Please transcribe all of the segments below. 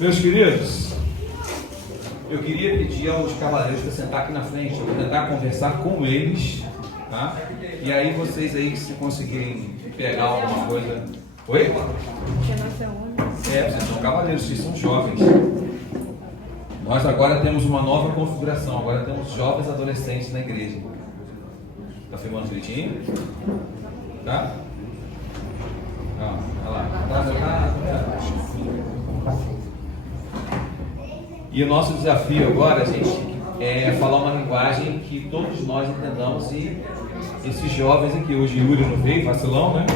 Meus queridos, eu queria pedir aos cavaleiros para sentar aqui na frente. Eu vou tentar conversar com eles, tá? E aí vocês aí, se conseguirem pegar alguma coisa... Oi? Vocês são cavaleiros, vocês são jovens. Nós agora temos uma nova configuração. Agora temos jovens adolescentes na igreja. Tá filmando direitinho? Tá? Olha lá. E o nosso desafio agora, gente, é falar uma linguagem que todos nós entendamos. E esses jovens aqui, hoje Yuri não veio, vacilão, né?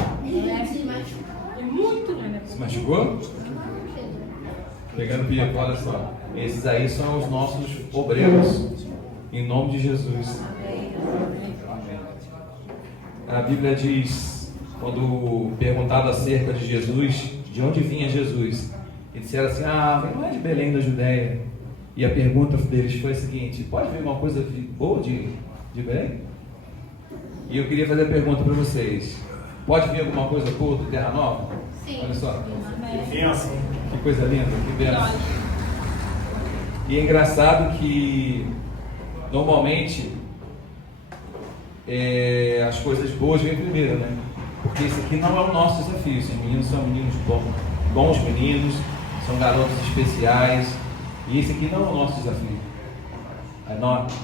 Se machucou? Pegando pico, olha só. Esses aí são os nossos obreiros. Em nome de Jesus. A Bíblia diz, quando perguntado acerca de Jesus, de onde vinha Jesus, e disseram assim: não é de Belém da Judéia. E a pergunta deles foi a seguinte: pode vir uma coisa boa de Belém? E eu queria fazer a pergunta para vocês: pode vir alguma coisa boa do Terra Nova? Sim. Olha só. Que coisa linda, que bênção. E é engraçado que normalmente as coisas boas vêm primeiro, né? Porque esse aqui não é o nosso desafio. Esses meninos são meninos bons meninos, são garotos especiais. E esse aqui não é o nosso desafio.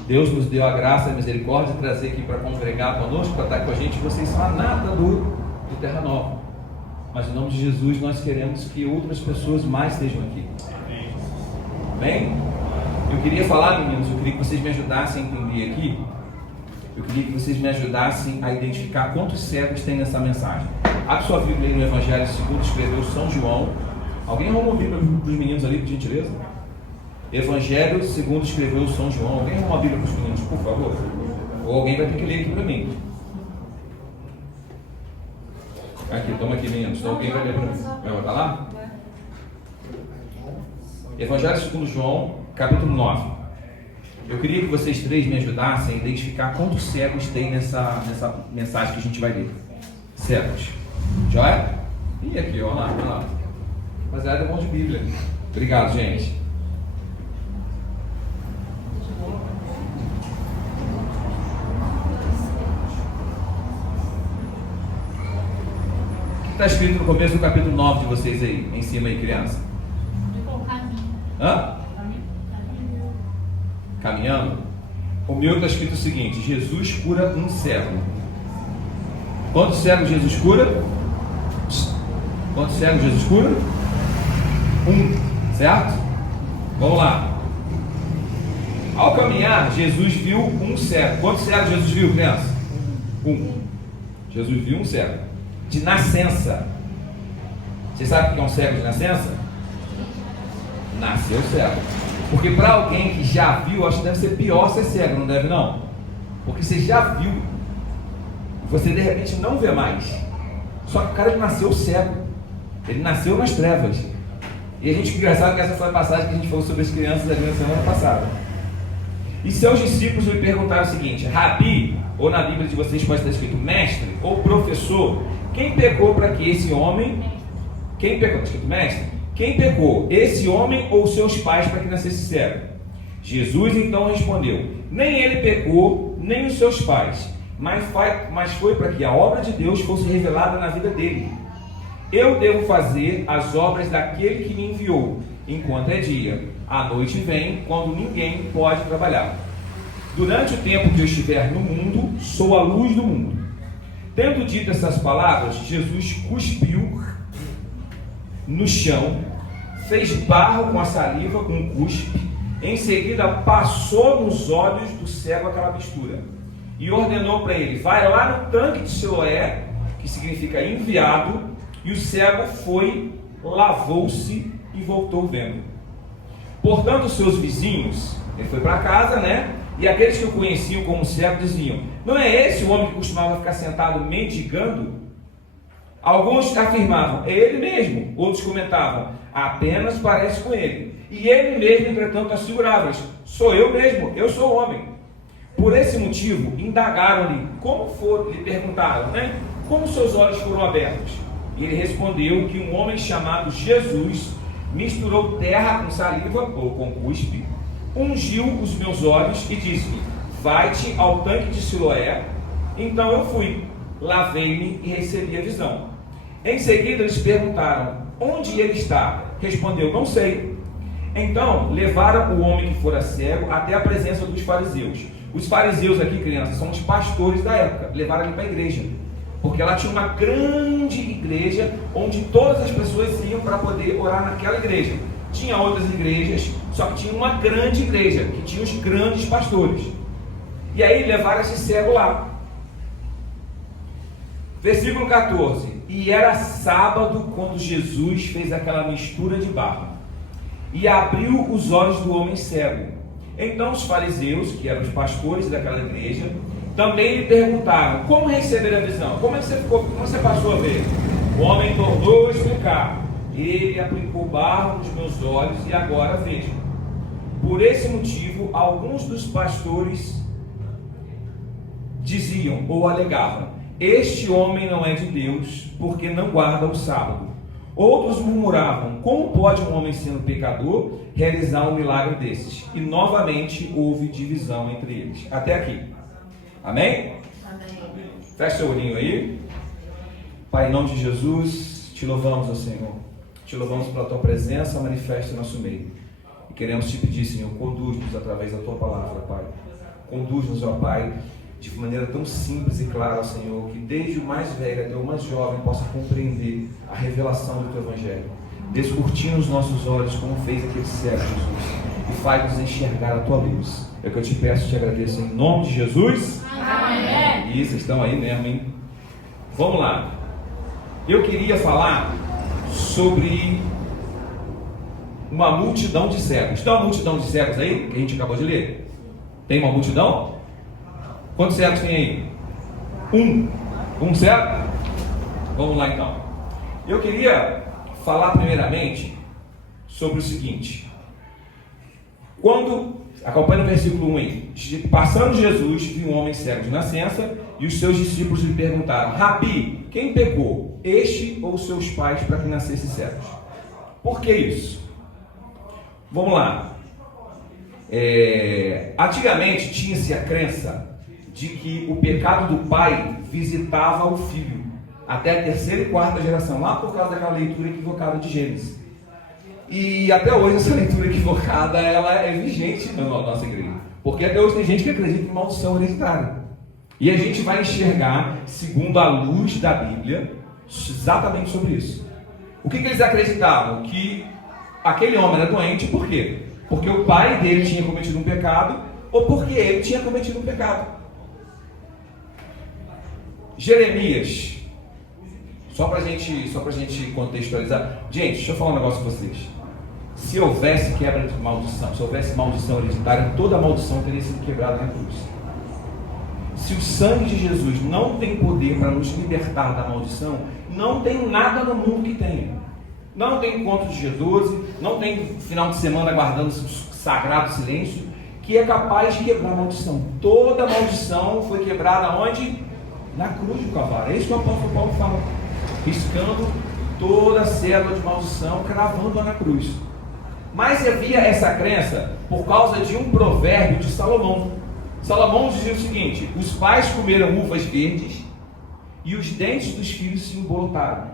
Deus nos deu a graça e a misericórdia de trazer aqui para congregar conosco, para estar com a gente. Vocês são a nata do Terra Nova. Mas em nome de Jesus nós queremos que outras pessoas mais estejam aqui. Amém? Eu queria falar, meninos, eu queria que vocês me ajudassem a entender aqui. Eu queria que vocês me ajudassem a identificar quantos cegos tem nessa mensagem. Abre sua Bíblia aí no Evangelho segundo escreveu São João. Alguém arruma a Bíblia para os meninos ali, por gentileza? Evangelho segundo escreveu São João. Alguém arruma a Bíblia para os meninos, por favor? Ou alguém vai ter que ler aqui para mim. Aqui, toma aqui, meninos. Então alguém vai ler para mim. Vai botar lá? Evangelho segundo João, capítulo 9. Eu queria que vocês três me ajudassem a identificar quantos cegos tem nessa mensagem que a gente vai ler. Cegos. Joia? E aqui, ó lá, olha lá. Rapaziada, é bom de Bíblia. Obrigado, gente. O que está escrito no começo do capítulo 9 de vocês aí? Em cima aí, criança. Hã? Caminhando. O meu está escrito o seguinte: Jesus cura um cego. Quantos cegos Jesus cura? Quantos cegos Jesus cura? Um, certo? Vamos lá. Ao caminhar, Jesus viu um cego. Quantos cegos Jesus viu, criança? Um. Jesus viu um cego. De nascença. Você sabe o que é um cego de nascença? Nasceu cego. Porque para alguém que já viu, acho que deve ser pior ser cego, não deve não? Porque você já viu, você de repente não vê mais. Só que o cara ele nasceu cego, ele nasceu nas trevas. E a gente, engraçado que essa foi a passagem que a gente falou sobre as crianças ali na semana passada. E seus discípulos lhe perguntaram o seguinte: Rabi, ou na Bíblia de vocês pode estar escrito mestre ou professor, quem pecou para que esse homem, quem pecou, está escrito mestre? Quem pecou, esse homem ou seus pais, para que nascesse cego? Jesus então respondeu: nem ele pecou, nem os seus pais, mas foi para que a obra de Deus fosse revelada na vida dele. Eu devo fazer as obras daquele que me enviou, enquanto é dia. A noite vem, quando ninguém pode trabalhar. Durante o tempo que eu estiver no mundo, sou a luz do mundo. Tendo dito essas palavras, Jesus cuspiu no chão, fez barro com a saliva, com um cuspe, em seguida passou nos olhos do cego aquela mistura e ordenou para ele: vai lá no tanque de Siloé, que significa enviado, e o cego foi, lavou-se e voltou vendo. Portanto, os seus vizinhos, ele foi para casa, né? E aqueles que o conheciam como cego diziam: não é esse o homem que costumava ficar sentado mendigando? Alguns afirmavam: é ele mesmo. Outros comentavam: apenas parece com ele. E ele mesmo, entretanto, assegurava: sou eu mesmo, eu sou o homem. Por esse motivo, indagaram-lhe como foi, lhe perguntaram, né? Como seus olhos foram abertos? E ele respondeu que um homem chamado Jesus misturou terra com saliva ou com cuspe, ungiu os meus olhos e disse-me: vai-te ao tanque de Siloé. Então eu fui, lavei-me e recebi a visão. Em seguida eles perguntaram: onde ele está? Respondeu: não sei. Então levaram o homem que fora cego até a presença dos fariseus. Os fariseus aqui, crianças, são os pastores da época. Levaram ele para a igreja, porque ela tinha uma grande igreja onde todas as pessoas iam para poder orar naquela igreja. Tinha outras igrejas, só que tinha uma grande igreja que tinha os grandes pastores. E aí levaram esse cego lá. Versículo 14: e era sábado quando Jesus fez aquela mistura de barro e abriu os olhos do homem cego. Então os fariseus, que eram os pastores daquela igreja, também lhe perguntaram: como receber a visão? Como você passou a ver? O homem tornou a explicar: ele aplicou barro nos meus olhos e agora vejo. Por esse motivo, alguns dos pastores diziam ou alegavam: este homem não é de Deus, porque não guarda o sábado. Outros murmuravam: como pode um homem sendo pecador realizar um milagre desses? E novamente houve divisão entre eles. Até aqui. Amém? Amém. Feche seu olhinho aí. Pai, em nome de Jesus, te louvamos, ó Senhor. Te louvamos pela tua presença manifesta em nosso meio. E queremos te pedir, Senhor, conduz-nos através da tua palavra, Pai. Conduz-nos, ó Pai, de maneira tão simples e clara, Senhor, que desde o mais velho até o mais jovem possa compreender a revelação do teu evangelho. Descortina os nossos olhos, como fez aquele cego, Jesus, e faz-nos enxergar a tua luz. É o que eu te peço e te agradeço em nome de Jesus. Amém. E vocês estão aí mesmo, hein? Vamos lá. Eu queria falar sobre uma multidão de cegos. Tem uma multidão de cegos aí, que a gente acabou de ler? Tem uma multidão? Quantos cegos tem aí? Um cego? Vamos lá então. Eu queria falar primeiramente sobre o seguinte. Quando, acompanha o versículo 1 aí. Passando Jesus, viu um homem cego de nascença, e os seus discípulos lhe perguntaram: Rabi, quem pecou, este ou seus pais, para que nascesse cegos? Por que isso? Vamos lá. Antigamente tinha-se a crença de que o pecado do pai visitava o filho até a terceira e quarta geração, lá por causa daquela leitura equivocada de Gênesis. E até hoje essa leitura equivocada ela é vigente na nossa igreja, porque até hoje tem gente que acredita em maldição hereditária. E a gente vai enxergar, segundo a luz da Bíblia, exatamente sobre isso. O que eles acreditavam? Que aquele homem era doente, por quê? Porque o pai dele tinha cometido um pecado, ou porque ele tinha cometido um pecado. Jeremias, só pra gente contextualizar. Gente, deixa eu falar um negócio com vocês. Se houvesse quebra de maldição, se houvesse maldição hereditária, toda a maldição teria sido quebrada na cruz. Se o sangue de Jesus não tem poder para nos libertar da maldição, não tem nada no mundo que tenha. Não tem encontro de G12, não tem final de semana guardando o sagrado silêncio, que é capaz de quebrar a maldição. Toda maldição foi quebrada onde? Na cruz do Calvário. É isso que o apóstolo Paulo fala. Riscando toda a célula de maldição, cravando-a na cruz. Mas havia essa crença por causa de um provérbio de Salomão. Salomão dizia o seguinte: os pais comeram uvas verdes e os dentes dos filhos se embolotaram.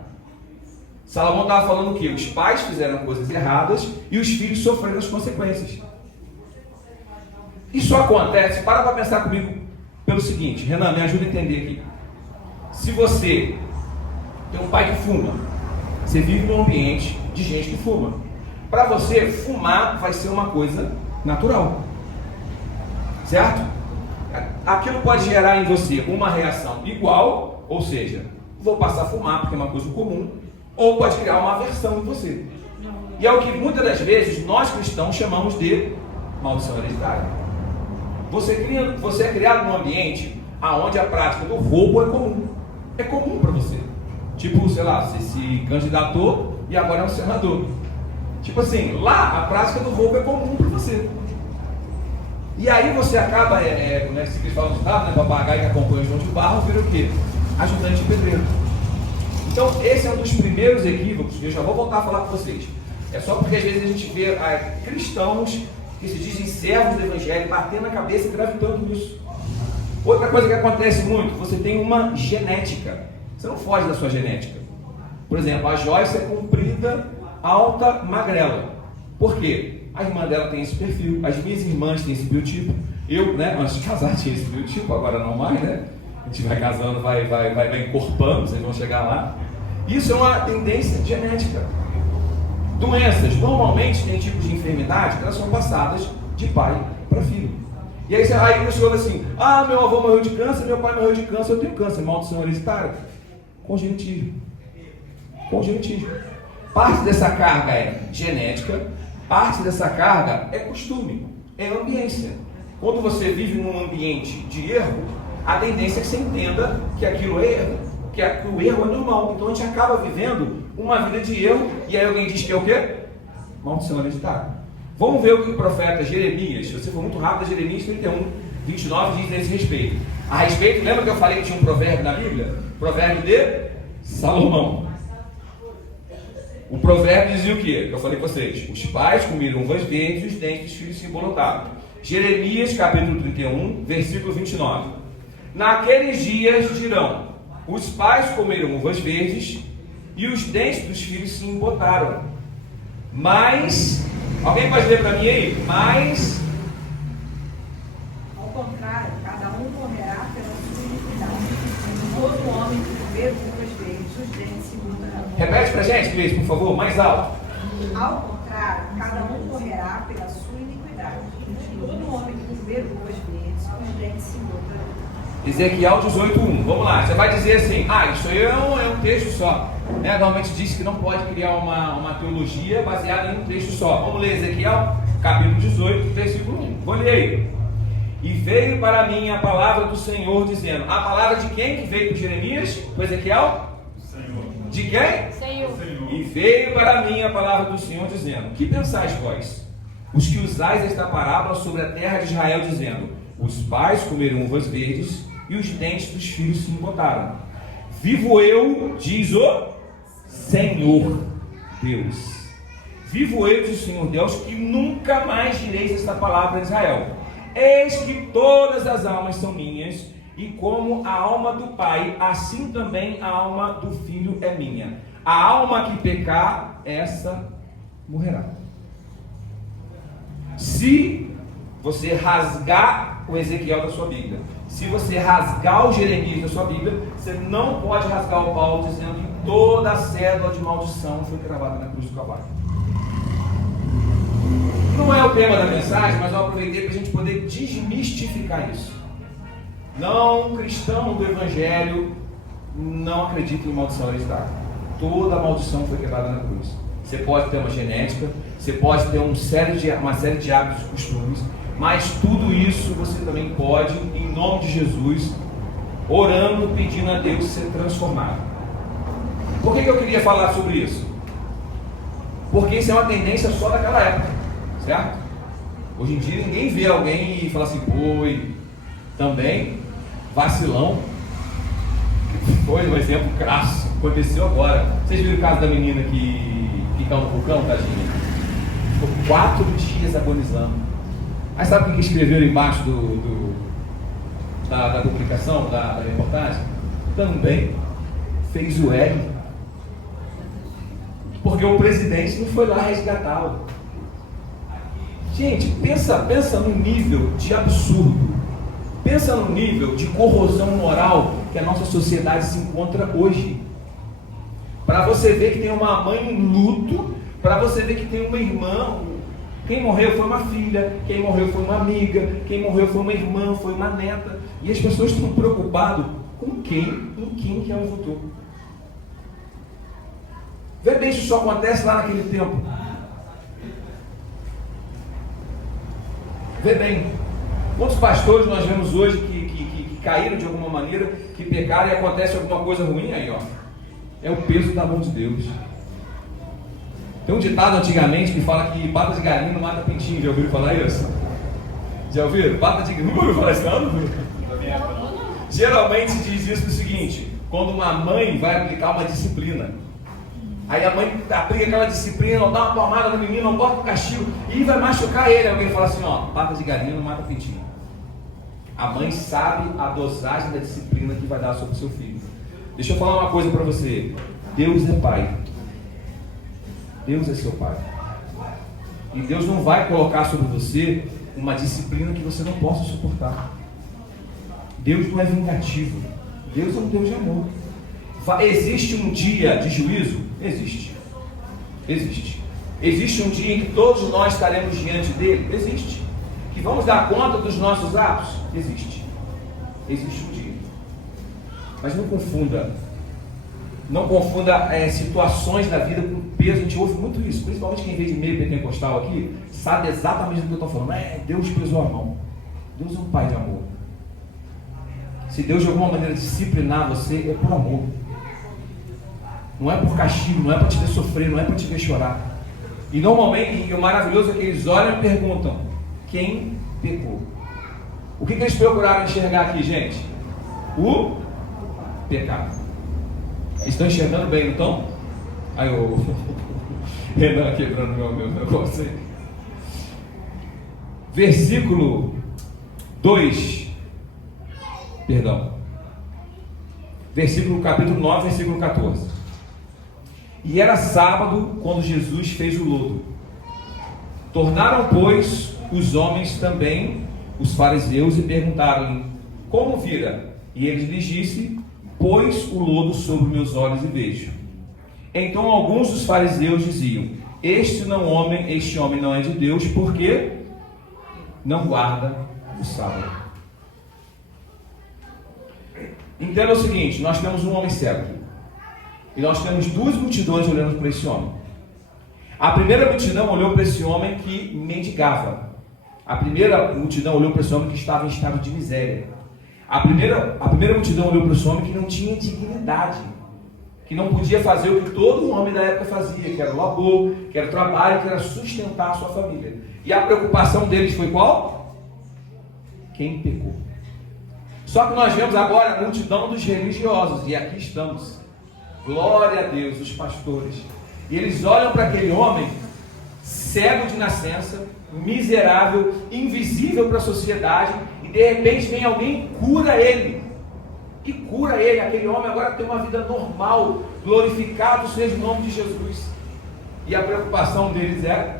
Salomão estava falando o quê? Os pais fizeram coisas erradas e os filhos sofreram as consequências. Isso acontece, para pensar comigo pelo seguinte. Renan, me ajuda a entender aqui. Se você tem um pai que fuma, você vive num ambiente de gente que fuma. Para você, fumar vai ser uma coisa natural, certo? Aquilo pode gerar em você uma reação igual, ou seja, vou passar a fumar porque é uma coisa comum, ou pode criar uma aversão em você. E é o que muitas das vezes nós cristãos chamamos de maldição hereditária. Você é criado num ambiente onde a prática do roubo é comum. É comum para você. Tipo, sei lá, você se candidatou e agora é um senador. Tipo assim, lá a prática do roubo é comum para você. E aí você acaba, como é que se fala no estado, né? Papagaio que acompanha o João de Barro, vira o quê? Ajudante de pedreiro. Então, esse é um dos primeiros equívocos que eu já vou voltar a falar com vocês. É só porque às vezes a gente vê cristãos que se dizem servos do evangelho batendo na cabeça e gravitando nisso. Outra coisa que acontece muito, você tem uma genética. Você não foge da sua genética. Por exemplo, a Joyce é comprida, alta, magrela. Por quê? A irmã dela tem esse perfil, as minhas irmãs têm esse biotipo. Eu, antes de casar tinha esse biotipo, agora não mais, né? A gente vai casando, vai encorpando, vocês vão chegar lá. Isso é uma tendência genética. Doenças, normalmente tem tipos de enfermidade que elas são passadas de pai para filho. E aí você ouve assim, meu avô morreu de câncer, meu pai morreu de câncer, eu tenho câncer, maldição hereditária. Congenitismo. Parte dessa carga é genética, parte dessa carga é costume, é ambiência. Quando você vive num ambiente de erro, a tendência é que você entenda que aquilo é erro, que o erro é normal. Então a gente acaba vivendo uma vida de erro, e aí alguém diz que é o quê? Maldição hereditária. Vamos ver o que o profeta Jeremias, se você for muito rápido, Jeremias 31, 29 diz a esse respeito. A respeito, lembra que eu falei que tinha um provérbio na Bíblia? Provérbio de Salomão. O provérbio dizia o quê? Que eu falei para vocês: os pais comiam uvas verdes e os dentes dos filhos se embolotaram. Jeremias capítulo 31, versículo 29. Naqueles dias dirão: os pais comeram uvas verdes e os dentes dos filhos se embotaram. Mas, alguém pode ler para mim aí? Mas, ao contrário, cada um comerá pela sua iniquidade. Todo homem que comer uvas verdes, os dentes se embotarão. Repete para a gente, Cris, por favor, mais alto. Ao contrário, cada um comerá pela sua iniquidade. Todo homem que comer uvas verdes, os dentes se embotarão. Ezequiel 18:1. Vamos lá, você vai dizer assim: isso aí é um texto só. Normalmente diz que não pode criar uma teologia baseada em um texto só. Vamos ler Ezequiel, capítulo 18, versículo 1. Vou ler aí. E veio para mim a palavra do Senhor, dizendo. A palavra de quem que veio para Jeremias? Para Ezequiel? Senhor. De quem? Senhor. E veio para mim a palavra do Senhor, dizendo: que pensais vós, os que usais esta parábola sobre a terra de Israel, dizendo: os pais comeram uvas verdes e os dentes dos filhos se embotaram. Vivo eu, diz o Senhor Deus. Vivo eu, diz o Senhor Deus, que nunca mais direis esta palavra a Israel. Eis que todas as almas são minhas, e como a alma do pai, assim também a alma do filho é minha. A alma que pecar, essa morrerá. Se você rasgar o Ezequiel da sua Bíblia, se você rasgar o Jeremias da sua Bíblia, você não pode rasgar o Paulo dizendo que toda a cédula de maldição foi cravada na cruz do Calvário. Não é o tema da mensagem, mas eu aproveitei para a gente poder desmistificar isso. Não, cristão do Evangelho não acredita em maldição hereditária. Toda a maldição foi quebrada na cruz. Você pode ter uma genética, você pode ter uma série de hábitos e costumes, mas tudo isso você também pode, em nome de Jesus, orando, pedindo a Deus ser transformado. Por que eu queria falar sobre isso? Porque isso é uma tendência só daquela época, certo? Hoje em dia ninguém vê alguém e fala assim: foi também vacilão. Foi um exemplo crasso, aconteceu agora. Vocês viram o caso da menina que caiu no vulcão, tadinha? Ficou 4 dias agonizando. Aí sabe o que escreveram embaixo da publicação, da reportagem? Também fez o L, porque o presidente não foi lá resgatá-lo. Gente, pensa no nível de absurdo, pensa no nível de corrosão moral que a nossa sociedade se encontra hoje. Para você ver que tem uma mãe em luto, para você ver que tem uma irmã. Quem morreu foi uma filha, quem morreu foi uma amiga, quem morreu foi uma irmã, foi uma neta. E as pessoas estão preocupadas com quem que é o futuro. Vê bem, isso só acontece lá naquele tempo. Vê bem, quantos pastores nós vemos hoje que caíram de alguma maneira, que pecaram e acontece alguma coisa ruim aí, ó. É o peso da mão de Deus. Tem um ditado antigamente que fala que pata de galinha não mata pintinho. Já ouviram falar isso? Já ouviram? Pata de galinha. Não ouviu falar isso, não? Geralmente se diz isso o seguinte: quando uma mãe vai aplicar uma disciplina. Aí a mãe aplica aquela disciplina, dá uma palmada no menino, bota um castigo e vai machucar ele. Alguém fala assim, ó, pata de galinha não mata pintinho. A mãe sabe a dosagem da disciplina que vai dar sobre o seu filho. Deixa eu falar uma coisa para você. Deus é pai. Deus é seu pai. E Deus não vai colocar sobre você uma disciplina que você não possa suportar. Deus não é vingativo. Deus é um Deus de amor. Existe um dia de juízo? Existe. Existe. Existe um dia em que todos nós estaremos diante dele? Existe. Que vamos dar conta dos nossos atos? Existe. Existe um dia. Mas não confunda. Não confunda situações da vida com peso. A gente ouve muito isso. Principalmente quem veio de meio pentecostal aqui, sabe exatamente do que eu estou falando. Deus pesou a mão. Deus é um pai de amor. Se Deus de alguma maneira disciplinar você, é por amor. Não é por castigo, não é para te ver sofrer, não é para te ver chorar. E normalmente, o maravilhoso é que eles olham e perguntam: quem pecou? O que eles procuraram enxergar aqui, gente? O pecado. Estão enxergando bem, não estão? Aí o Renan quebrando meu negócio aí. Versículo 2. Perdão. Capítulo 9, versículo 14. E era sábado quando Jesus fez o lodo. Tornaram, pois, os homens também, os fariseus, e perguntaram-lhe: como vira? E ele lhes disse: pôs o lodo sobre meus olhos e vejo. Então alguns dos fariseus diziam: este homem não é de Deus, porque não guarda o sábado. Entenda o seguinte: nós temos um homem cego. E nós temos duas multidões olhando para esse homem. A primeira multidão olhou para esse homem que mendigava. A primeira multidão olhou para esse homem que estava em estado de miséria. A primeira multidão olhou para esse homem que não tinha dignidade, que não podia fazer o que todo homem da época fazia, que era o labor, que era o trabalho, que era sustentar a sua família. E a preocupação deles foi qual? Quem pecou. Só que nós vemos agora a multidão dos religiosos, e aqui estamos. Glória a Deus, os pastores. E eles olham para aquele homem cego de nascença, miserável, invisível para a sociedade, e de repente vem alguém e cura ele. Que cura ele. Aquele homem agora tem uma vida normal. Glorificado seja o nome de Jesus. E a preocupação deles é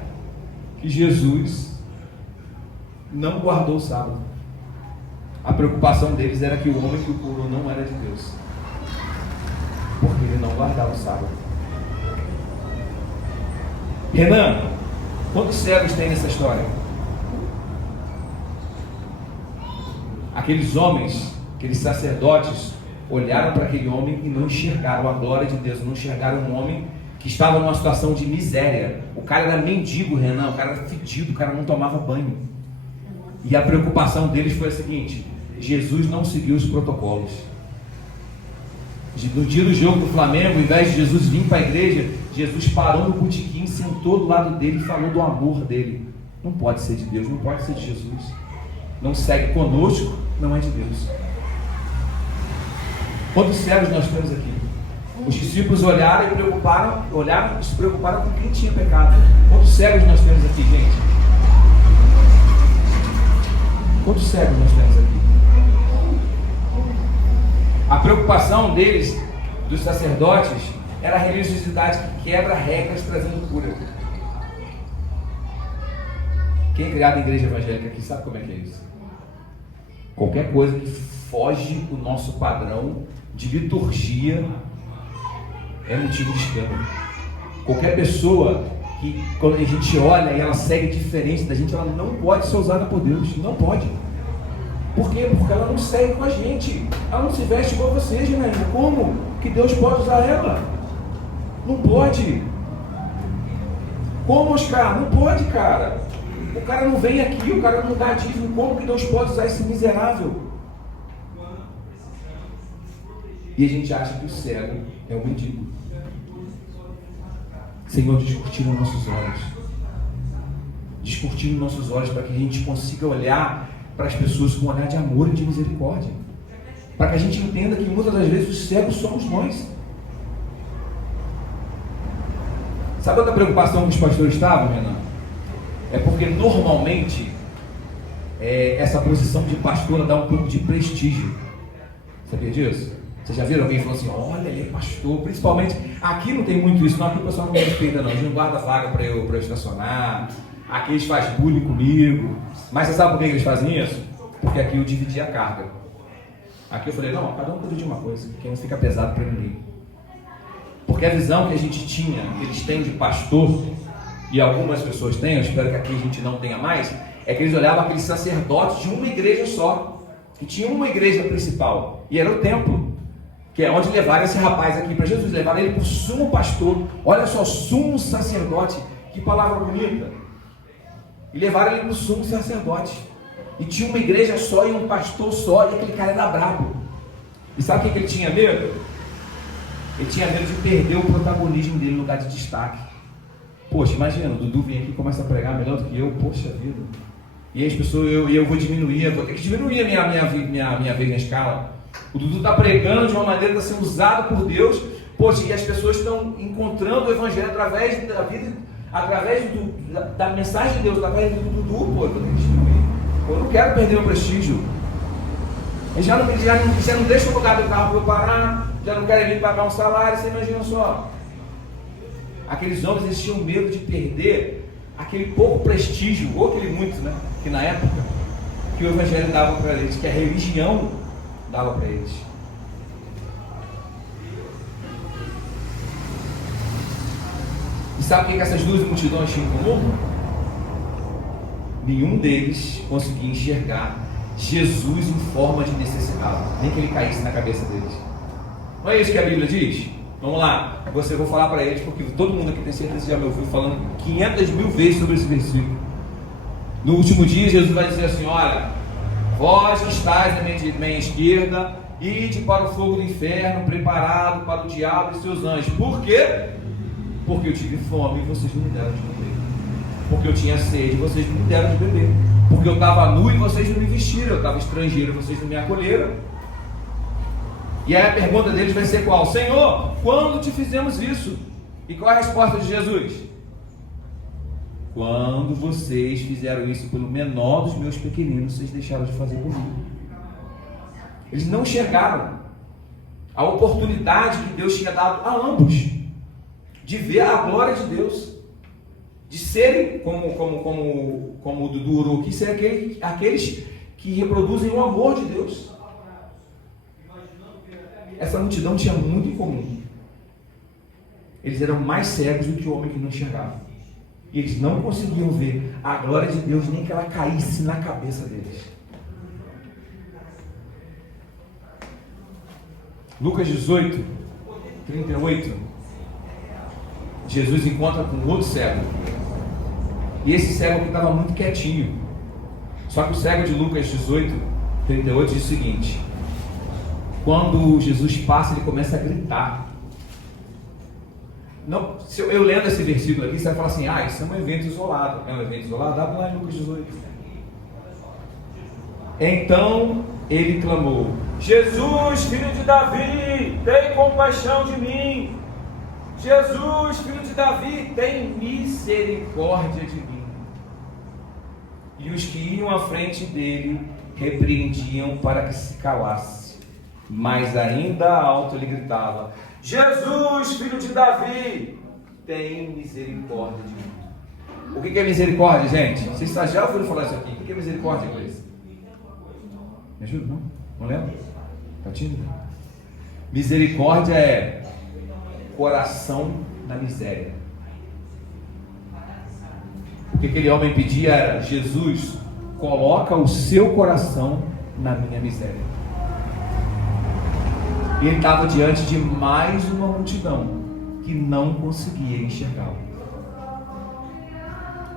que Jesus não guardou o sábado. A preocupação deles era que o homem que o curou não era de Deus, porque ele não guardava o sábado. Renan, quantos cegos tem nessa história? Aqueles homens, aqueles sacerdotes, olharam para aquele homem e não enxergaram a glória de Deus, não enxergaram um homem que estava numa situação de miséria. O cara era mendigo, Renan, o cara era fedido, o cara não tomava banho. E a preocupação deles foi a seguinte: Jesus não seguiu os protocolos. No dia do jogo do Flamengo, ao invés de Jesus vir para a igreja, Jesus parou no botequim, sentou do lado dele e falou do amor dele. Não pode ser de Deus, não pode ser de Jesus. Não segue conosco, não é de Deus. Quantos cegos nós temos aqui? Os discípulos olharam e se preocuparam com quem tinha pecado. Quantos cegos nós temos aqui, gente? Quantos cegos nós temos aqui? A preocupação deles, dos sacerdotes, era a religiosidade que quebra regras trazendo cura. Quem é criado em igreja evangélica aqui sabe como é que é isso. Qualquer coisa que foge do nosso padrão de liturgia é motivo de escândalo. Qualquer pessoa que, quando a gente olha e ela segue diferente da gente, ela não pode ser usada por Deus. Não pode. Por quê? Porque ela não segue com a gente. Ela não se veste igual você, Ginaína. Como que Deus pode usar ela? Não pode. Como, Oscar? Não pode, cara. O cara não vem aqui, o cara não dá dízimo. Como que Deus pode usar esse miserável? E a gente acha que o cego é o mendigo. Senhor, descortina nossos olhos. Descortina nossos olhos para que a gente consiga olhar para as pessoas com um olhar de amor e de misericórdia. para que a gente entenda que muitas das vezes os cegos somos nós. Sabe outra preocupação que os pastores estavam, Renan? É porque normalmente essa posição de pastora dá um pouco de prestígio. Sabia disso? Vocês já viram alguém falando assim, olha, ele é pastor? Principalmente, aqui não tem muito isso, não. Aqui o pessoal não me respeita, não. Eles não guardam vaga para eu estacionar. Aqui eles fazem bullying comigo. Mas você sabe por que eles fazem isso? Porque aqui eu dividi a carga. Aqui eu falei, não, cada um cuida de uma coisa, que não fica pesado para ninguém. Porque a visão que a gente tinha, que eles têm de pastor, e algumas pessoas têm, eu espero que aqui a gente não tenha mais, é que eles olhavam aqueles sacerdotes de uma igreja só, que tinha uma igreja principal, e era o templo, que é onde levaram esse rapaz aqui para Jesus, levaram ele para o sumo pastor, olha só, sumo sacerdote, que palavra bonita, e levaram ele para o sumo sacerdote, e tinha uma igreja só e um pastor só, e aquele cara era brabo, e sabe o que ele tinha medo? Ele tinha medo de perder o protagonismo dele no lugar de destaque. Poxa, imagina, o Dudu vem aqui e começa a pregar melhor do que eu, poxa vida. E aí as pessoas, eu vou diminuir, eu vou ter que diminuir a minha vez na escala. O Dudu está pregando de uma maneira que está sendo usado por Deus, poxa, e as pessoas estão encontrando o Evangelho através da vida, através da mensagem de Deus, através do Dudu, pô, eu vou ter que diminuir. Pô, eu não quero perder o prestígio. Eles já não deixam o lugar do carro para eu parar, já não querem vir pagar um salário, você imagina só. Aqueles homens, eles tinham medo de perder aquele pouco prestígio, ou aquele muito, né? Que na época, que o Evangelho dava para eles, que a religião dava para eles. E sabe o que essas duas multidões tinham em comum? Nenhum deles conseguia enxergar Jesus em forma de necessitado, nem que ele caísse na cabeça deles. Não é isso que a Bíblia diz? Vamos lá, eu vou falar para eles, porque todo mundo aqui tem certeza que já me ouviu falando 500 mil vezes sobre esse versículo. No último dia, Jesus vai dizer assim: olha, vós que estáis na minha esquerda, ide para o fogo do inferno, preparado para o diabo e seus anjos. Por quê? Porque eu tive fome e vocês não me deram de beber. Porque eu tinha sede e vocês não me deram de beber. Porque eu estava nu e vocês não me vestiram. Eu estava estrangeiro e vocês não me acolheram. E aí a pergunta deles vai ser qual? Senhor, quando te fizemos isso? E qual é a resposta de Jesus? Quando vocês fizeram isso pelo menor dos meus pequeninos, vocês deixaram de fazer comigo. Eles não enxergaram a oportunidade que Deus tinha dado a ambos de ver a glória de Deus, de serem, como o Dudu orou aqui, serem aqueles que reproduzem o amor de Deus. Essa multidão tinha muito em comum. Eles eram mais cegos do que o homem que não enxergava. E eles não conseguiam ver a glória de Deus, nem que ela caísse na cabeça deles. Lucas 18, 38. Jesus encontra com outro cego. E esse cego aqui estava muito quietinho. Só que o cego de Lucas 18, 38 diz o seguinte: quando Jesus passa, ele começa a gritar. Não, se eu lendo esse versículo aqui, você vai falar assim: ah, isso é um evento isolado. É um evento isolado? Dá lá em Lucas 18. Então ele clamou: Jesus, filho de Davi, tem compaixão de mim. Jesus, filho de Davi, tem misericórdia de mim. E os que iam à frente dele repreendiam para que se calasse. Mas ainda alto ele gritava: Jesus, filho de Davi, tem misericórdia de mim. O que é misericórdia, gente? Vocês já ouviram falar isso aqui? O que é misericórdia, inglês? Me ajuda, não? Não lembra? Tá tímido? Misericórdia é coração na miséria. O que aquele homem pedia era: Jesus, coloca o seu coração na minha miséria. E ele estava diante de mais uma multidão que não conseguia enxergá-lo.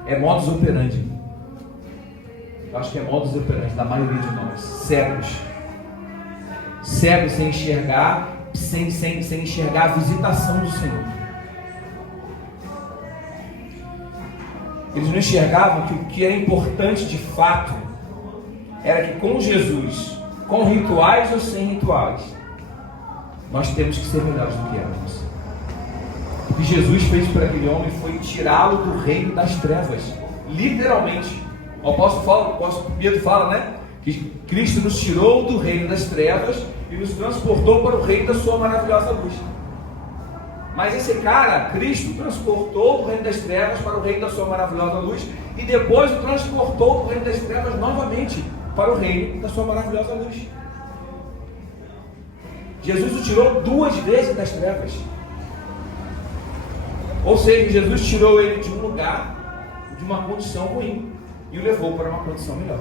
É modus operandi. Eu acho que é modus operandi da maioria de nós. Cegos. Cegos sem enxergar, sem enxergar a visitação do Senhor. Eles não enxergavam que o que era importante de fato era que com Jesus, com rituais ou sem rituais, nós temos que ser melhores do que éramos. O que Jesus fez para aquele homem foi tirá-lo do reino das trevas, literalmente. O apóstolo Pedro fala, né? Que Cristo nos tirou do reino das trevas e nos transportou para o reino da sua maravilhosa luz. Mas esse cara, Cristo, transportou do reino das trevas para o reino da sua maravilhosa luz e depois o transportou do reino das trevas novamente para o reino da sua maravilhosa luz. Jesus o tirou 2 vezes das trevas. Ou seja, Jesus tirou ele de um lugar, de uma condição ruim, e o levou para uma condição melhor.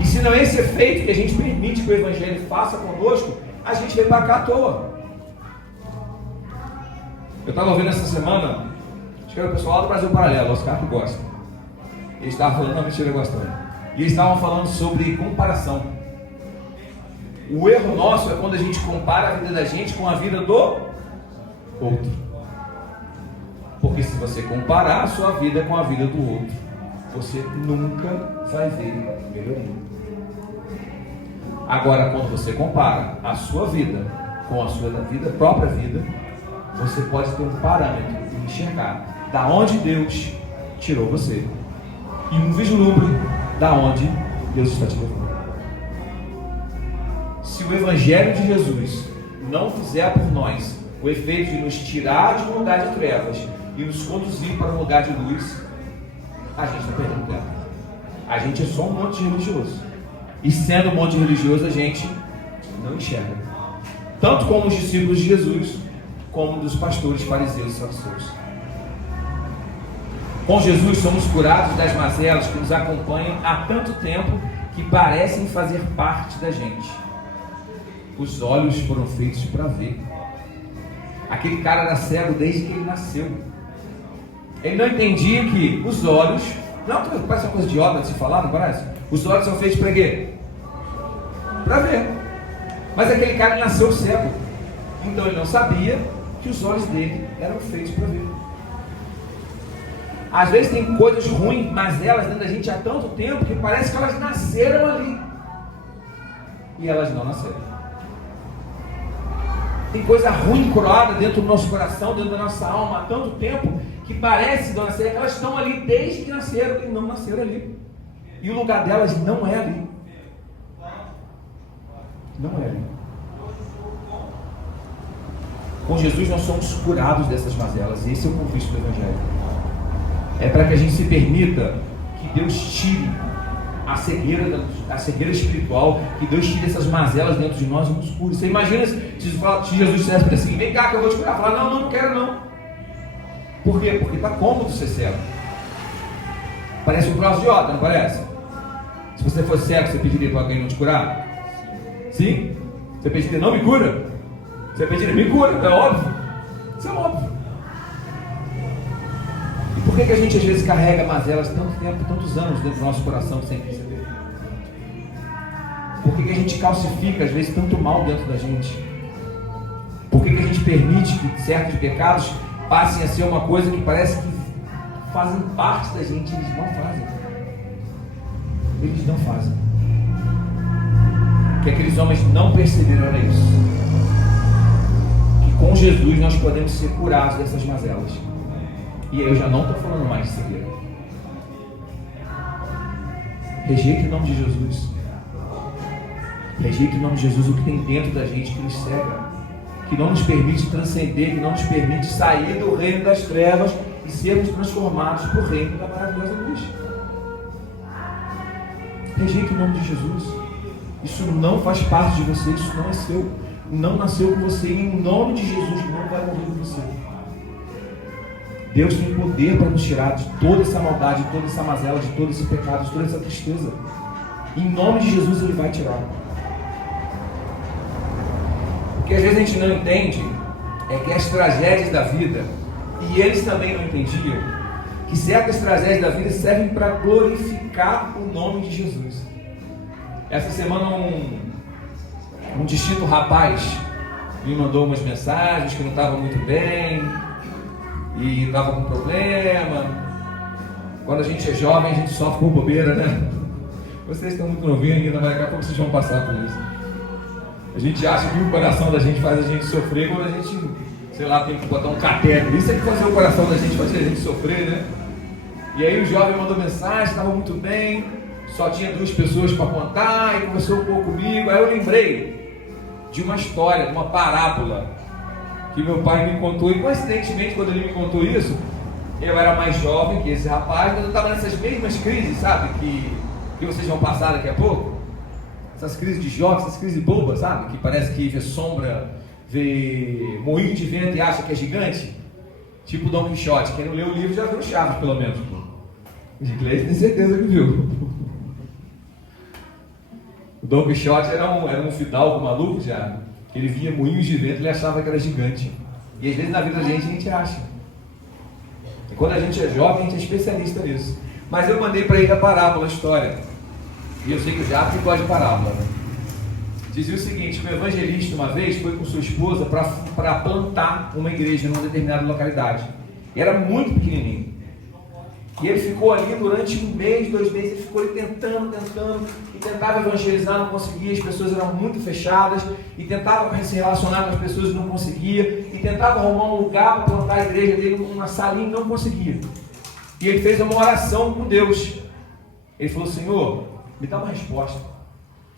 E se não é esse efeito que a gente permite que o Evangelho faça conosco, a gente vem para cá à toa. Eu estava ouvindo essa semana, acho que era o pessoal lá do Brasil Paralelo, Oscar que gosta. Eles estavam falando, não, mentira, gostando. E eles estavam falando sobre comparação. O erro nosso é quando a gente compara a vida da gente com a vida do outro. Porque se você comparar a sua vida com a vida do outro, você nunca vai ver melhoria. Agora, quando você compara a sua vida com a sua própria vida, você pode ter um parâmetro e enxergar da onde Deus tirou você e um vislumbre da onde Deus está te levando. Se o Evangelho de Jesus não fizer por nós o efeito de nos tirar de um lugar de trevas e nos conduzir para um lugar de luz, a gente está perdendo tempo. A gente é só um monte de religioso. E sendo um monte de religioso, a gente não enxerga. Tanto como os discípulos de Jesus, como dos pastores fariseus e saduceus. Com Jesus somos curados das mazelas que nos acompanham há tanto tempo que parecem fazer parte da gente. Os olhos foram feitos para ver. Aquele cara era cego desde que ele nasceu. Ele não entendia que os olhos... Não, parece uma coisa idiota de se falar, não parece? Os olhos são feitos para quê? Para ver. Mas aquele cara nasceu cego. Então ele não sabia que os olhos dele eram feitos para ver. Às vezes tem coisas ruins, mas elas dentro da gente há tanto tempo que parece que elas nasceram ali. E elas não nasceram. Tem coisa ruim coroada dentro do nosso coração, dentro da nossa alma há tanto tempo que parece não nascer, que elas estão ali desde que nasceram e não nasceram ali. E o lugar delas não é ali. Não é ali. Com Jesus nós somos curados dessas mazelas. Esse é o convite do Evangelho. É para que a gente se permita que Deus tire a cegueira espiritual, que Deus tire essas mazelas dentro de nós e nos cure. Você imagina se Jesus dissesse assim: vem cá que eu vou te curar. Falar: não quero não. Por quê? Porque está cômodo ser cego. Parece um troço idiota, não parece? Se você fosse cego, você pediria para alguém não te curar? Sim? Você pediria: não me cura? Você pediria: me cura? É óbvio. Isso é óbvio. E por que a gente às vezes carrega mazelas tanto tempo, tantos anos dentro do nosso coração sem perceber? Por que a gente calcifica às vezes tanto mal dentro da gente? Por que a gente permite que certos pecados passem a ser uma coisa que parece que fazem parte da gente? Eles não fazem. Eles não fazem. Que aqueles homens não perceberam era isso. Que com Jesus nós podemos ser curados dessas mazelas. E eu já não estou falando mais de cegueira. Rejeite o nome de Jesus. Rejeite o nome de Jesus, o que tem dentro da gente que nos cega, que não nos permite transcender, que não nos permite sair do reino das trevas e sermos transformados para o reino da maravilhosa luz. Rejeite o nome de Jesus. Isso não faz parte de você, isso não é seu. Não nasceu com você, e em nome de Jesus não vai morrer com você. Deus tem poder para nos tirar de toda essa maldade, de toda essa mazela, de todo esse pecado, de toda essa tristeza. Em nome de Jesus Ele vai tirar. O que às vezes a gente não entende é que as tragédias da vida, e eles também não entendiam, que certas tragédias da vida servem para glorificar o nome de Jesus. Essa semana um distinto rapaz me mandou umas mensagens que não estava muito bem e estava com problema. Quando a gente é jovem, a gente sofre por bobeira, né? Vocês estão muito novinhos ainda, mas daqui a pouco vocês vão passar por isso. A gente acha que o coração da gente faz a gente sofrer quando a gente, sei lá, tem que botar um cateter. Isso é que fazer o coração da gente fazer a gente sofrer, né? E aí o jovem mandou mensagem, estava muito bem, só tinha 2 pessoas para contar, e conversou um pouco comigo. Aí eu lembrei de uma história, de uma parábola que meu pai me contou, e coincidentemente quando ele me contou isso, eu era mais jovem que esse rapaz, mas eu estava nessas mesmas crises, sabe, que vocês vão passar daqui a pouco, essas crises de jovem, essas crises bobas, sabe, que parece que vê sombra, vê moinho de vento e acha que é gigante, tipo Dom Quixote. Quem não leu o livro já viu Chaves, pelo menos. Os ingleses tem certeza que viu. O Dom Quixote era um fidalgo maluco já. Ele via moinhos de vento e ele achava que era gigante. E às vezes na vida da gente a gente acha. E quando a gente é jovem, a gente é especialista nisso. Mas eu mandei para ele a parábola, a história. E eu sei que o Jacques gosta de parábola, né? Dizia o seguinte, que um evangelista uma vez foi com sua esposa para plantar uma igreja numa determinada localidade. E era muito pequenininho. E ele ficou ali durante 1 mês, 2 meses, ele ficou ali tentando, e tentava evangelizar, não conseguia, as pessoas eram muito fechadas, e tentava se relacionar com as pessoas e não conseguia, e tentava arrumar um lugar para plantar a igreja dele, uma salinha, e não conseguia. E ele fez uma oração com Deus. Ele falou, Senhor, me dá uma resposta.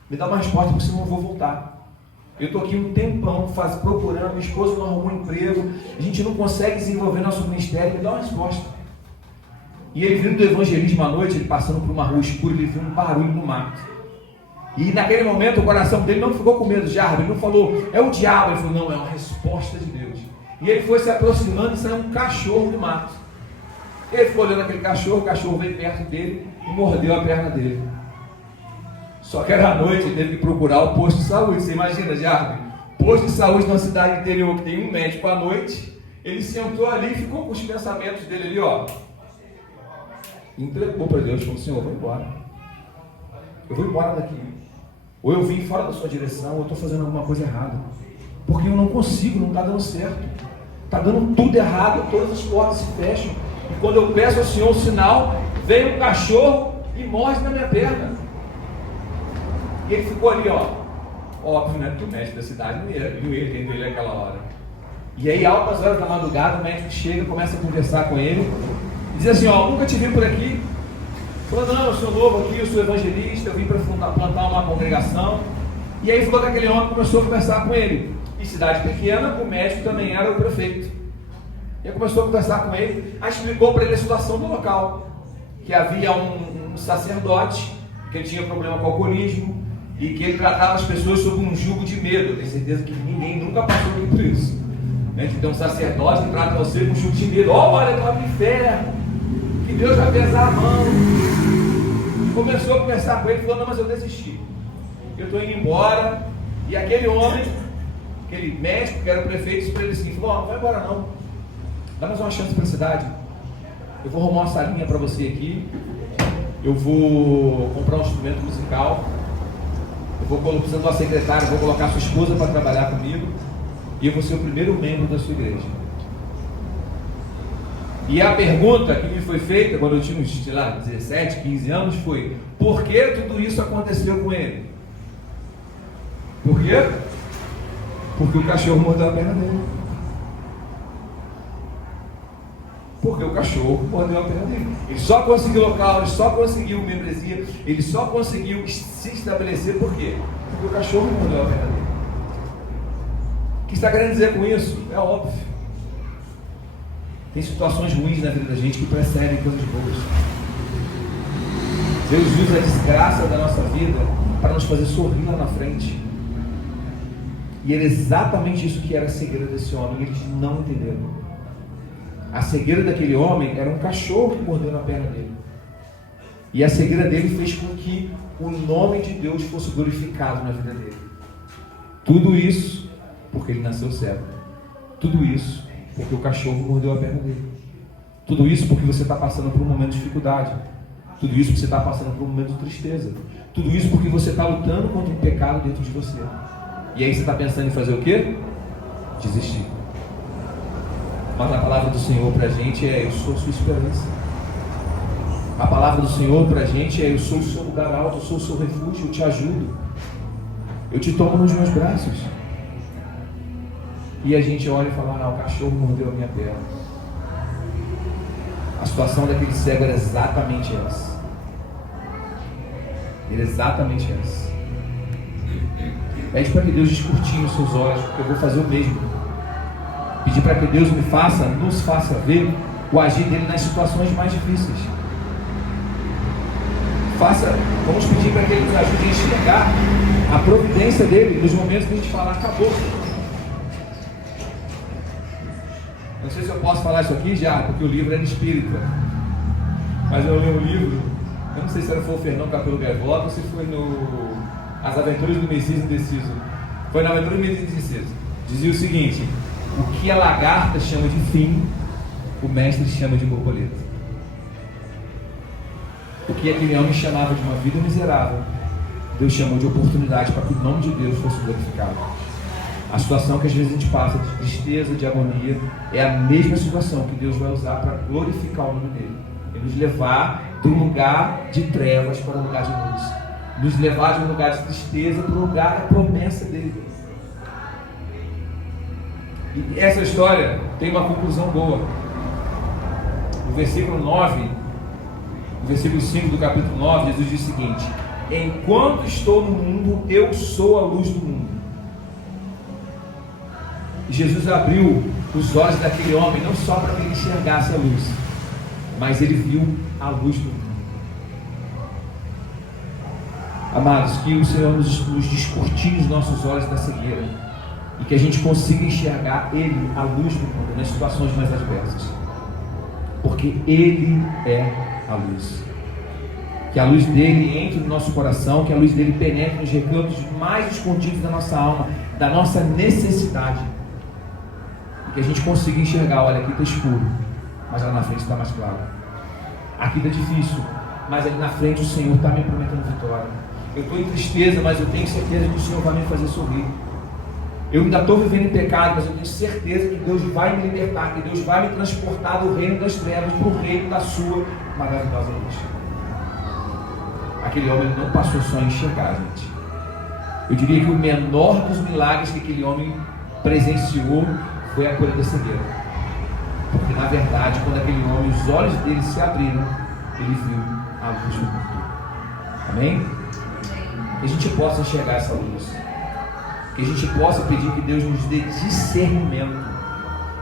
Me dá uma resposta, porque senão eu vou voltar. Eu estou aqui um tempão procurando, minha esposa não arrumou um emprego, a gente não consegue desenvolver nosso ministério, me dá uma resposta. E ele vindo do evangelismo à noite, ele passando por uma rua escura, ele viu um barulho no mato. E naquele momento o coração dele não ficou com medo de árvore, ele não falou, é o diabo, ele falou, não, é uma resposta de Deus. E ele foi se aproximando e saiu um cachorro do mato. Ele ficou olhando aquele cachorro, o cachorro veio perto dele e mordeu a perna dele. Só que era à noite, ele teve que procurar o posto de saúde. Você imagina, Jardim? Posto de saúde numa cidade interior que tem um médico à noite. Ele sentou ali e ficou com os pensamentos dele ali, ó. Entregou para Deus, falou, Senhor, eu vou embora. Eu vou embora daqui. Ou eu vim fora da sua direção, ou eu estou fazendo alguma coisa errada. Porque eu não consigo, não está dando certo. Está dando tudo errado, todas as portas se fecham. E quando eu peço ao Senhor um sinal, vem um cachorro e morde na minha perna. E ele ficou ali, ó. Óbvio, né? Que o médico da cidade não ia, viu ele, tendo ele naquela hora. E aí, altas horas da madrugada, o médico chega, começa a conversar com ele. E diz assim, ó, nunca te vi por aqui. Falou, não, eu sou novo aqui, eu sou evangelista, eu vim para plantar uma congregação. E aí falou que aquele homem começou a conversar com ele. E cidade pequena, o médico também era o prefeito. E aí começou a conversar com ele, aí explicou para ele a situação do local. Que havia um sacerdote, que ele tinha problema com alcoolismo, e que ele tratava as pessoas sob um jugo de medo. Eu tenho certeza que ninguém nunca passou por isso. Então um sacerdote que trata você com um jugo de medo. Ó, olha, eu estou no inferno, que Deus vai pesar a mão. Começou a conversar com ele, falou, não, mas eu desisti. Eu estou indo embora. E aquele homem, aquele médico que era o prefeito, disse para ele assim, falou, ó, não vai embora não. Dá mais uma chance para a cidade. Eu vou arrumar uma salinha para você aqui. Eu vou comprar um instrumento musical. Eu vou precisando de uma secretária, vou colocar sua esposa para trabalhar comigo. E eu vou ser o primeiro membro da sua igreja. E a pergunta que me foi feita quando eu tinha uns, sei lá, 17, 15 anos foi: por que tudo isso aconteceu com ele? Por quê? Porque o cachorro mordeu a perna dele. Porque o cachorro mordeu a perna dele. Ele só conseguiu local, ele só conseguiu membresia, ele só conseguiu se estabelecer. Por quê? Porque o cachorro mordeu a perna dele. O que está querendo dizer com isso? É óbvio. Tem situações ruins na vida da gente que precedem coisas boas. Deus usa a desgraça da nossa vida para nos fazer sorrir lá na frente. E era exatamente isso que era a cegueira desse homem. Eles não entenderam. A cegueira daquele homem era um cachorro que mordeu na perna dele. E a cegueira dele fez com que o nome de Deus fosse glorificado na vida dele. Tudo isso porque ele nasceu cego. Tudo isso porque o cachorro mordeu a perna dele. Tudo isso porque você está passando por um momento de dificuldade. Tudo isso porque você está passando por um momento de tristeza. Tudo isso porque você está lutando contra um pecado dentro de você. E aí você está pensando em fazer o quê? Desistir. Mas a palavra do Senhor para a gente é: eu sou a sua esperança. A palavra do Senhor para a gente é: eu sou o seu lugar alto, eu sou o seu refúgio, eu te ajudo, eu te tomo nos meus braços. E a gente olha e fala: ah, o cachorro mordeu a minha perna. A situação daquele cego era exatamente essa. Era exatamente essa. Pede para que Deus descortine os seus olhos, porque eu vou fazer o mesmo. Pedir para que Deus nos faça ver o agir dele nas situações mais difíceis. Vamos pedir para que ele nos ajude a enxergar a providência dele nos momentos que a gente fala: acabou. Não sei se eu posso falar isso aqui já, porque o livro era espírita. Mas eu li um livro, eu não sei se foi o Fernão Capelo Gaivota ou se foi no As Aventuras do Messias Indeciso. Foi na Aventura do Messias Indeciso. Dizia o seguinte: o que a lagarta chama de fim, o mestre chama de borboleta. O que aquele homem chamava de uma vida miserável, Deus chamou de oportunidade para que o nome de Deus fosse glorificado. A situação que às vezes a gente passa de tristeza, de agonia, é a mesma situação que Deus vai usar para glorificar o nome dele. É nos levar do lugar de trevas para o lugar de luz. Nos levar de um lugar de tristeza para o lugar da promessa dele. E essa história tem uma conclusão boa. No versículo 9, no versículo 5 do capítulo 9, Jesus diz o seguinte: enquanto estou no mundo, eu sou a luz do mundo. E Jesus abriu os olhos daquele homem, não só para que ele enxergasse a luz, mas ele viu a luz do mundo. Amados, que o Senhor nos descortine os nossos olhos da cegueira e que a gente consiga enxergar Ele, a luz do mundo, nas situações mais adversas, porque Ele é a luz. Que a luz dele entre no nosso coração, que a luz dele penetre nos recantos mais escondidos da nossa alma, da nossa necessidade, e que a gente consiga enxergar: olha, aqui está escuro, mas lá na frente está mais claro. Aqui está difícil, mas ali na frente o Senhor está me prometendo vitória. Eu estou em tristeza, mas eu tenho certeza que o Senhor vai me fazer sorrir. Eu ainda estou vivendo em pecado, mas eu tenho certeza que Deus vai me libertar, que Deus vai me transportar do reino das trevas para o reino da sua maravilhosa luz. Aquele homem não passou só a enxergar, gente. Eu diria que o menor dos milagres que aquele homem presenciou foi a cura da cegueira. Porque na verdade, quando aquele homem, os olhos dele se abriram, ele viu a luz do mundo. Amém? Que a gente possa enxergar essa luz. Que a gente possa pedir que Deus nos dê discernimento.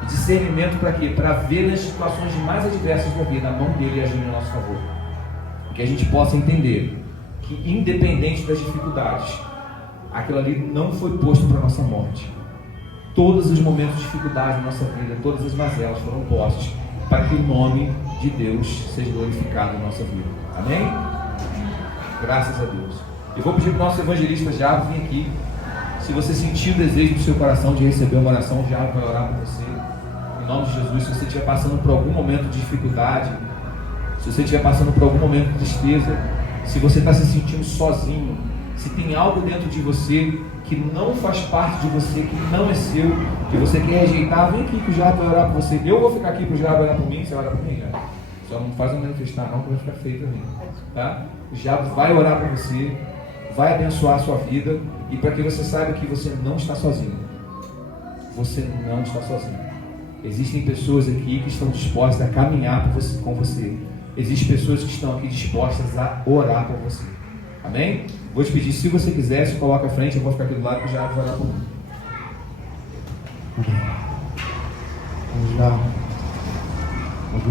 E discernimento para quê? Para ver nas situações mais adversas da vida a mão dele agindo em nosso favor. Que a gente possa entender que, independente das dificuldades, aquilo ali não foi posto para a nossa morte. Todos os momentos de dificuldade na nossa vida, todas as mazelas foram postos para que o nome de Deus seja glorificado na nossa vida. Amém? Graças a Deus. Eu vou pedir para o nosso evangelista Jairo vir aqui. Se você sentir o desejo do seu coração de receber uma oração, o Jairo vai orar por você. Em nome de Jesus. Se você estiver passando por algum momento de dificuldade, se você estiver passando por algum momento de tristeza, se você está se sentindo sozinho, se tem algo dentro de você que não faz parte de você, que não é seu, que você quer rejeitar, vem aqui que o Jairo vai orar por você. Eu vou ficar aqui para o Jairo orar por mim, você ora por mim, já. Só não faz um manifestar não, que vai ficar feio também. Tá? O Jairo vai orar por você, vai abençoar a sua vida, e para que você saiba que você não está sozinho. Você não está sozinho. Existem pessoas aqui que estão dispostas a caminhar com você. Existem pessoas que estão aqui dispostas a orar por você. Amém? Vou te pedir, se você quiser, se coloca à frente, eu vou ficar aqui do lado que o Jairo vai orar por mim. Vamos lá.